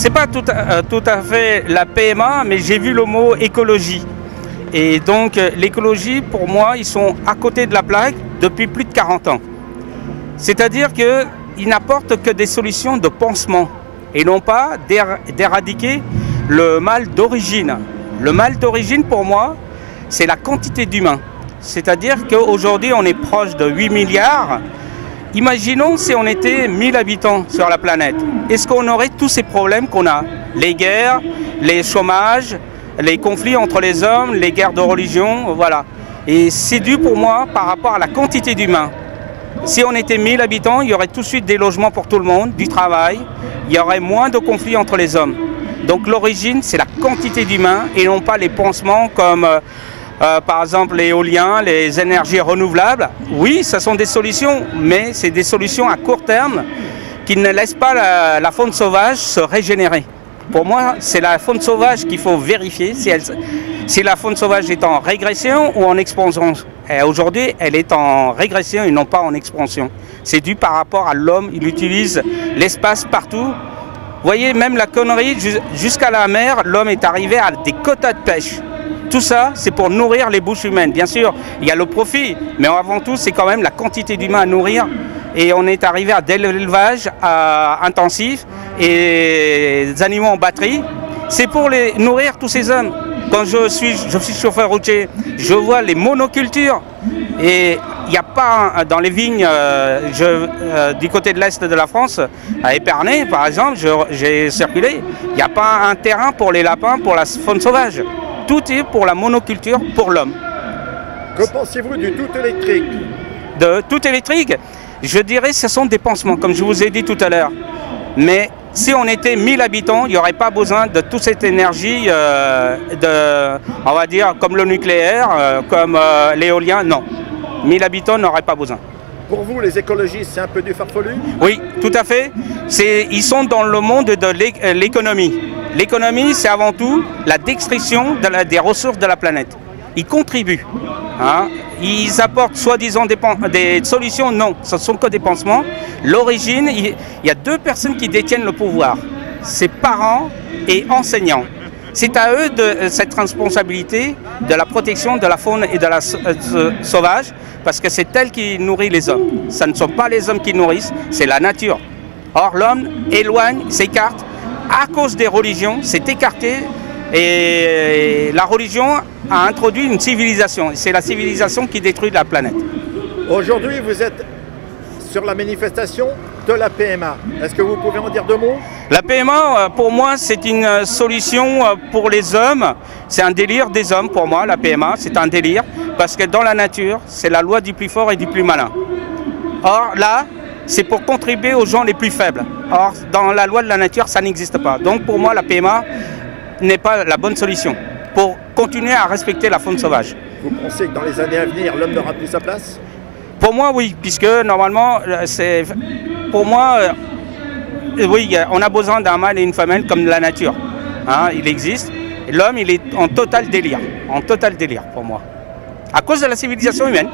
c'est pas tout à fait la PMA, mais j'ai vu le mot écologie. Et donc l'écologie, pour moi, ils sont à côté de la plaque depuis plus de 40 ans. C'est-à-dire qu'ils n'apportent que des solutions de pansement et non pas d'éradiquer le mal d'origine. Le mal d'origine, pour moi, c'est la quantité d'humains. C'est-à-dire qu'aujourd'hui, on est proche de 8 milliards. Imaginons si on était 1000 habitants sur la planète. Est-ce qu'on aurait tous ces problèmes qu'on a? Les guerres, les chômages, les conflits entre les hommes, les guerres de religion, voilà. Et c'est dû pour moi par rapport à la quantité d'humains. Si on était 1000 habitants, il y aurait tout de suite des logements pour tout le monde, du travail, il y aurait moins de conflits entre les hommes. Donc l'origine, c'est la quantité d'humains et non pas les pansements comme par exemple l'éolien, les énergies renouvelables. Oui, ce sont des solutions, mais c'est des solutions à court terme qui ne laissent pas la faune sauvage se régénérer. Pour moi, c'est la faune sauvage qu'il faut vérifier si la faune sauvage est en régression ou en expansion. Aujourd'hui, elle est en régression et non pas en expansion. C'est dû par rapport à l'homme, il utilise l'espace partout. Vous voyez, même la connerie, jusqu'à la mer, l'homme est arrivé à des quotas de pêche. Tout ça, c'est pour nourrir les bouches humaines. Bien sûr, il y a le profit, mais avant tout, c'est quand même la quantité d'humains à nourrir. Et on est arrivé à de l'élevage intensif et des animaux en batterie. C'est pour les nourrir tous ces hommes. Quand je suis chauffeur routier, je vois les monocultures. Et il n'y a pas, dans les vignes, du côté de l'Est de la France, à Épernay par exemple, j'ai circulé, il n'y a pas un terrain pour les lapins, pour la faune sauvage. Tout est pour la monoculture, pour l'homme. Que pensez-vous du tout électrique? De tout électrique, je dirais que ce sont des pansements, comme je vous ai dit tout à l'heure. Mais si on était 1000 habitants, il n'y aurait pas besoin de toute cette énergie, on va dire, comme le nucléaire, comme l'éolien, non. 1000 habitants n'auraient pas besoin. Pour vous, les écologistes, c'est un peu du farfelu? Oui, tout à fait. Ils sont dans le monde de l'économie. L'économie, c'est avant tout la destruction des ressources de la planète. Ils contribuent. Hein. Ils apportent soi-disant des solutions. Non, ce ne sont que des pansements. L'origine, il y a deux personnes qui détiennent le pouvoir. C'est parents et enseignants. C'est à eux cette responsabilité de la protection de la faune et de la sauvage, parce que c'est elle qui nourrit les hommes. Ce ne sont pas les hommes qui nourrissent, c'est la nature. Or, l'homme éloigne, s'écarte, à cause des religions, s'est écarté, et la religion a introduit une civilisation. C'est la civilisation qui détruit la planète. Aujourd'hui, vous êtes sur la manifestation de la PMA. Est-ce que vous pouvez en dire deux mots? La PMA, pour moi, c'est une solution pour les hommes. C'est un délire des hommes, pour moi, la PMA. C'est un délire, parce que dans la nature, c'est la loi du plus fort et du plus malin. Or, là, c'est pour contribuer aux gens les plus faibles. Or, dans la loi de la nature, ça n'existe pas. Donc, pour moi, la PMA n'est pas la bonne solution pour continuer à respecter la faune sauvage. Vous pensez que dans les années à venir, l'homme n'aura plus sa place? Pour moi, oui, puisque normalement, pour moi, oui, on a besoin d'un mâle et une femelle comme la nature. Hein, il existe. L'homme, il est en total délire pour moi, à cause de la civilisation humaine.